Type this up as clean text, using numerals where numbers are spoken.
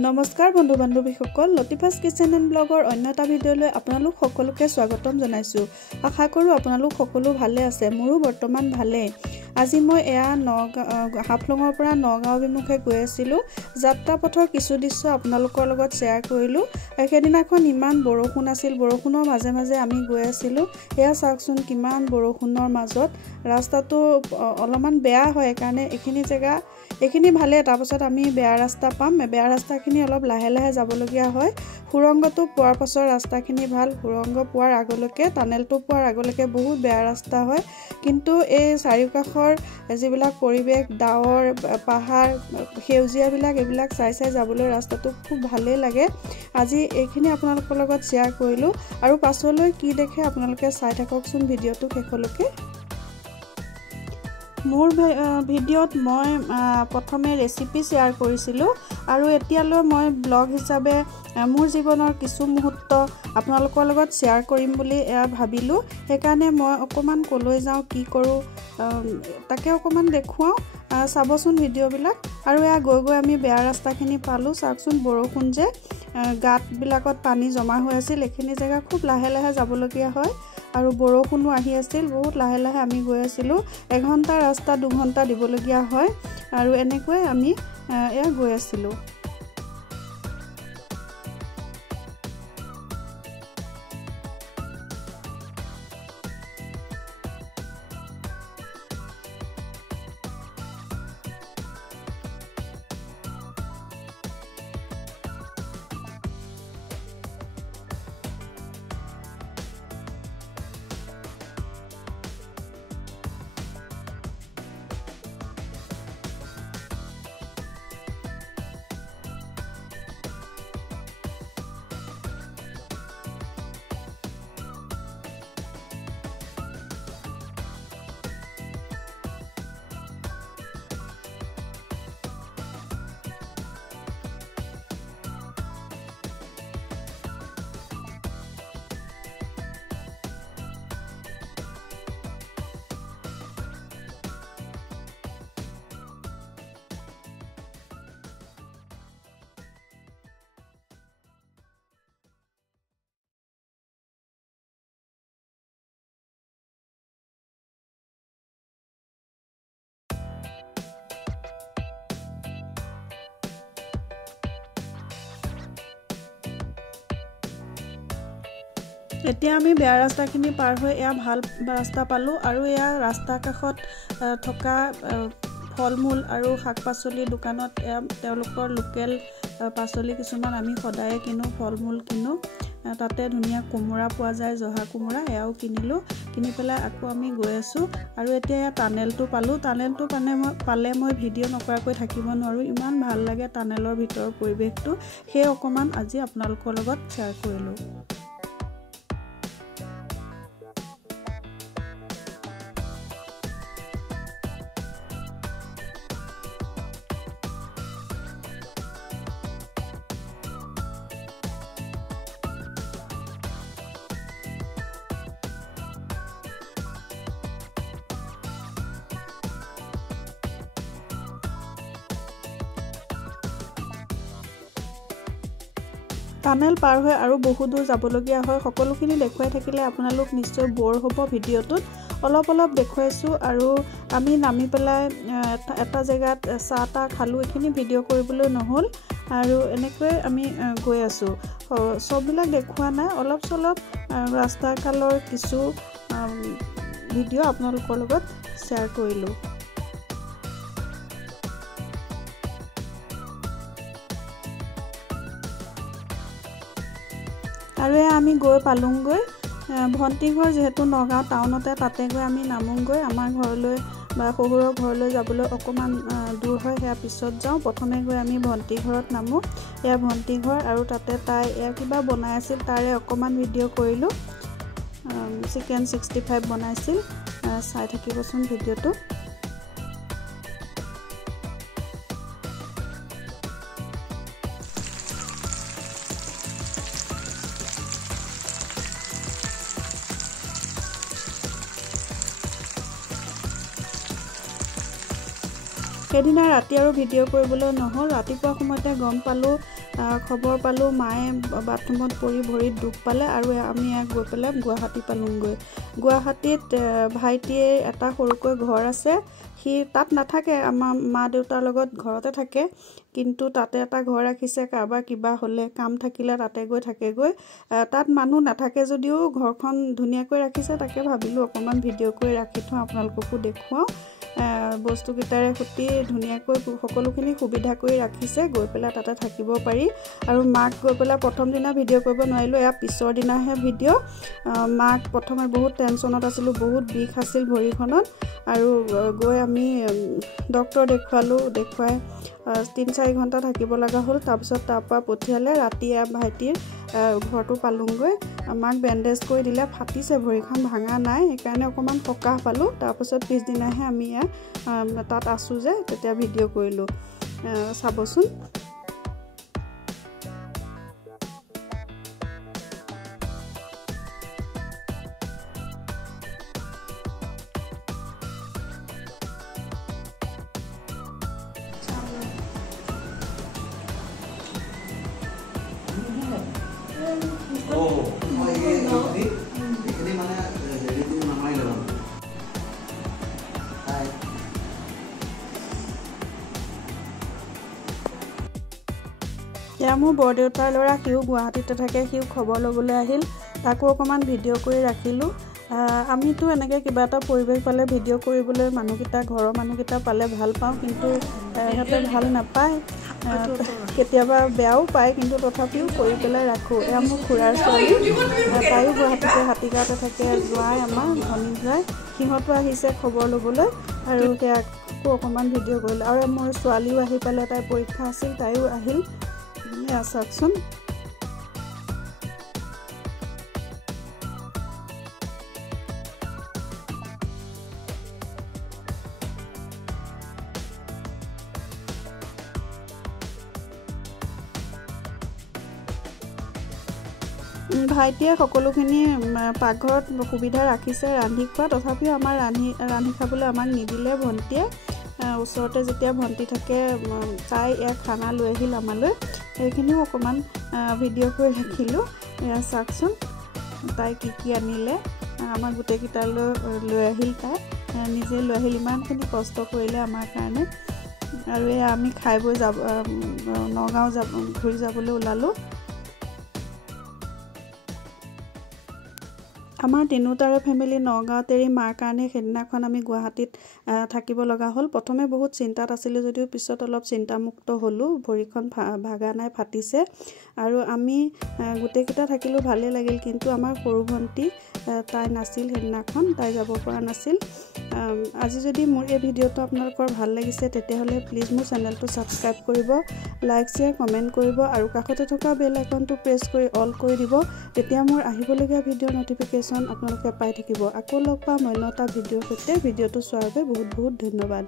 नमस्कार बंधु बान्धवीসকল লতিফাছ kitchen and ব্লগৰ অন্য এটা ভিডিঅ'লৈ আপোনালোক সকলোকে স্বাগতম জনাইছো। আশা কৰো আপোনালোক সকলো ভালে আছে। মোৰো বৰ্তমান ভালে। আজি মই এয়া হাফলঙৰ পৰা নগাঁও অভিমুখে গৈ আছিলো। যাত্ৰা পথৰ কিছু দৃশ্য আপোনালোকৰ লগত শ্বেয়াৰ কৰিলো। সেইদিনাখন ইমান বৰষুণ আছিল, বৰষুণৰ মাজে মাজে আমি গৈ আছিলো। এয়া চাওকচোন কিমান বৰষুণৰ মাজত ৰাস্তাটো অলপমান বেয়া হয় কাৰণে এইখিনি ভালে। তাৰপিছত আমি বেয়া ৰাস্তা পাম। বেয়া ৰাস্তাখিনি অলপ লাহে লাহে যাবলগীয়া হয়। সুৰংগটো পোৱাৰ পাছৰ ৰাস্তাখিনি ভাল। সুৰংগ পোৱাৰ আগলৈকে টানেলটো পোৱাৰ আগলৈকে বহুত বেয়া ৰাস্তা হয়। কিন্তু এই চাৰিওকাষৰ যিবিলাক পৰিৱেশ, ডাৱৰ, পাহাৰ, সেউজীয়াবিলাক এইবিলাক চাই যাবলৈ ৰাস্তাটো খুব ভালেই লাগে। আজি এইখিনি আপোনালোকৰ লগত শ্বেয়াৰ কৰিলো আৰু পাছলৈ কি দেখে আপোনালোকে চাই থাককচোন ভিডিঅ'টো শেষলৈকে। মোৰ ভিডিঅ'ত মই প্ৰথমে ৰেচিপি শ্বেয়াৰ কৰিছিলোঁ আৰু এতিয়ালৈ মই ব্লগ হিচাপে মোৰ জীৱনৰ কিছু মুহূৰ্ত আপোনালোকৰ লগত শ্বেয়াৰ কৰিম বুলি ভাবিলোঁ। সেইকাৰণে মই অকণমান ক'লৈ যাওঁ, কি কৰোঁ তাকে অকণমান দেখুৱাওঁ। চাবচোন ভিডিঅ'বিলাক। আৰু এয়া গৈ গৈ আমি বেয়া ৰাস্তাখিনি পালোঁ। চাওকচোন বৰষুণ যে গাঁতবিলাকত পানী জমা হৈ আছিল। এইখিনি জেগা খুব লাহে লাহে যাবলগীয়া হয় আৰু বৰষুণো আহি আছিল। বহুত লাহে লাহে আমি গৈ আছিলোঁ। এঘণ্টা ৰাস্তা 2 ঘণ্টা দিবলগীয়া হয় আৰু এনেকৈ আমি এয়া গৈ আছিলোঁ। এতিয়া আমি বেয়া ৰাস্তাখিনি পাৰ হৈ এয়া ভাল ৰাস্তা পালোঁ আৰু এয়া ৰাস্তা কাষত থকা ফল মূল আৰু শাক পাচলিৰ দোকানত এয়া তেওঁলোকৰ লোকেল পাচলি কিছুমান আমি সদায়ে কিনো, ফল মূল কিনো। তাতে ধুনীয়া কোমোৰা পোৱা যায়, জহা কোমোৰা, এয়াও কিনিলোঁ। কিনি পেলাই আকৌ আমি গৈ আছোঁ আৰু এতিয়া এয়া টানেলটো পালোঁ। টানেলটো পালে মই ভিডিঅ' নকৰাকৈ থাকিব নোৱাৰোঁ। ইমান ভাল লাগে টানেলৰ ভিতৰৰ পৰিৱেশটো। সেই অকণমান আজি আপোনালোকৰ লগত শ্বেয়াৰ কৰিলোঁ। টানেল পাৰ হৈ আৰু বহু দূৰ যাবলগীয়া হয়। সকলোখিনি দেখুৱাই থাকিলে আপোনালোক নিশ্চয় ব'ৰ হ'ব। ভিডিঅ'টোত অলপ দেখুৱাইছোঁ আৰু আমি নামি পেলাই এটা জেগাত চাহ তাহ খালোঁ। এইখিনি ভিডিঅ' কৰিবলৈ নহ'ল আৰু এনেকৈ আমি গৈ আছোঁ। চববিলাক দেখুওৱা নাই, অলপ চলপ ৰাস্তা কালৰ কিছু ভিডিঅ' আপোনালোকৰ লগত শ্বেয়াৰ কৰিলোঁ। আৰু আমি গৈ পালোঁগৈ ভণ্টি ঘৰ, যিহেতু নগাঁও টাউনতে, তাতে গৈ আমি নামোগৈ। আমাৰ ঘৰলৈ বা শহুৰৰ ঘৰলৈ যাবলৈ অকণমান দূৰ হয়, সেয়া পিছত যাওঁ। প্ৰথমে গৈ আমি ভণ্টি ঘৰত নামোঁ। এয়া ভণ্টি ঘৰ আৰু তাতে তাই এয়া কিবা বনাই আছিল, তাৰে অকণমান ভিডিঅ' কৰিলোঁ। চিকেন 65 বনাইছিল। চাই থাকিবচোন ভিডিঅ'টো। সেইদিনা ৰাতি আৰু ভিডিঅ' কৰিবলৈ নহ'ল ৰাতিপুৱা সময়তে গম পালোঁ খবৰ পালোঁ মায়ে বাথৰুমত পৰি ভৰিত দুখ পালে আৰু আমি গৈ পেলাই গুৱাহাটী পালোঁগৈ গুৱাহাটীত ভাইটিয়ে এটা সৰুকৈ ঘৰ আছে সি তাত নাথাকে আমাৰ মা দেউতাৰ লগত ঘৰতে থাকে কিন্তু তাতে এটা ঘৰ ৰাখিছে কাৰোবাৰ কিবা হ'লে কাম থাকিলে তাতে গৈ থাকেগৈ তাত মানুহ নাথাকে যদিও ঘৰখন ধুনীয়াকৈ ৰাখিছে তাকে ভাবিলোঁ অকণমান ভিডিঅ' কৰি ৰাখি থওঁ আপোনালোককো দেখুৱাওঁ বস্তুকেইটাৰে সৈতে ধুনীয়াকৈ সকলোখিনি সুবিধা কৰি ৰাখিছে গৈ পেলাই তাতে থাকিব পাৰি আৰু মাক গৈ পেলাই প্ৰথম দিনা ভিডিঅ' কৰিব নোৱাৰিলোঁ এয়া পিছৰ দিনাহে ভিডিঅ' মাক প্ৰথমে বহুত টেনশ্যনত আছিলোঁ বহুত বিষ আছিল ভৰিখনত আৰু গৈ আমি ডক্টৰ দেখুৱাই 3-4 ঘণ্টা থাকিব লগা হ'ল তাৰপিছত তাৰপৰা পঠিয়ালে ৰাতি ভাইটিৰ ঘৰটো পালোঁগৈ মাক বেণ্ডেজ কৰি দিলে ফাটিছে ভৰিখন ভাঙা নাই সেইকাৰণে অকণমান সকাহ পালোঁ তাৰপিছত পিছদিনাহে আমি তাত আছোঁ যে তেতিয়া ভিডিঅ' কৰিলোঁ চাবচোন ini mana jadi itu namanya dalam. Hai. Ya মোৰ বৰদেউতাৰ ল'ৰা সিও গুৱাহাটীতে থাকে সিও খবৰ ল'বলৈ আহিল তাকো অকণমান ভিডিঅ' কৰি ৰাখিলোঁ আমিতো এনেকৈ কিবা এটা পৰিৱেশ পালে ভিডিঅ' কৰিবলৈ মানুহকেইটা ঘৰৰ মানুহকেইটা পালে ভাল পাওঁ কিন্তু সিহঁতে ভাল নাপায় কেতিয়াবা বেয়াও পায় কিন্তু তথাপিও কৰি পেলাই ৰাখোঁ এয়া মোৰ খুৰাৰ ছোৱালী তাইও গুৱাহাটীতে হাতীগাঁৱতে থাকে জোঁৱাই আমাৰ ভনী জোঁৱাই সিহঁতো আহিছে খবৰ ল'বলৈ আৰু সেয়াকো অকণমান ভিডিঅ' কৰিলোঁ আৰু মোৰ ছোৱালীও আহি পেলাই তাইৰ পৰীক্ষা আছিল তাইও আহিল এয়া চাওকচোন ভাইটিয়ে সকলোখিনি পাকঘৰত সুবিধা ৰাখিছে ৰান্ধি খোৱা তথাপিও আমাৰ ৰান্ধি খাবলৈ আমাক নিদিলে ভণ্টিয়ে ওচৰতে যেতিয়া ভণ্টি থাকে তাই ইয়াত খানা লৈ আহিল আমালৈ সেইখিনিও অকণমান ভিডিঅ' কৰি ৰাখিলোঁ এয়া চাওকচোন তাই কি আনিলে আমাৰ গোটেইকেইটালৈ লৈ আহিল তাই নিজে লৈ আহিল ইমানখিনি কষ্ট কৰিলে আমাৰ কাৰণে আৰু এয়া আমি খাই বৈ যাব নগাঁও ঘূৰি যাবলৈ ওলালোঁ আমাৰ তিনিওটাৰে ফেমিলি নগাঁৱত এৰি মাৰ কাৰণে সেইদিনাখন আমি গুৱাহাটীত থাকিব লগা হ'ল প্ৰথমে বহুত চিন্তাত আছিলোঁ যদিও পিছত অলপ চিন্তামুক্ত হ'লোঁ ভৰিখন ভাগা নাই ফাটিছে আৰু আমি গোটেইকেইটা থাকিলোঁ ভালেই লাগিল কিন্তু আমাৰ সৰু ভণ্টি তাই নাছিল সেইদিনাখন তাই যাব পৰা নাছিল আজি যদি মোৰ এই ভিডিঅ'টো আপোনালোকৰ ভাল লাগিছে তেতিয়াহ'লে প্লিজ মোৰ চেনেলটো ছাবস্ক্ৰাইব কৰিব লাইক শ্বেয়াৰ কমেণ্ট কৰিব আৰু কাষতে থকা বেল আইকনটো প্ৰেছ কৰি অল কৰি দিব তেতিয়া মোৰ আহিবলগীয়া ভিডিঅ'ৰ নটিফিকেশ্যন আপোনালোকে পাই থাকিব আকৌ লগ পাম অন্য এটা ভিডিঅ'ৰ সৈতে ভিডিঅ'টো চোৱাৰ বাবে বহুত বহুত ধন্যবাদ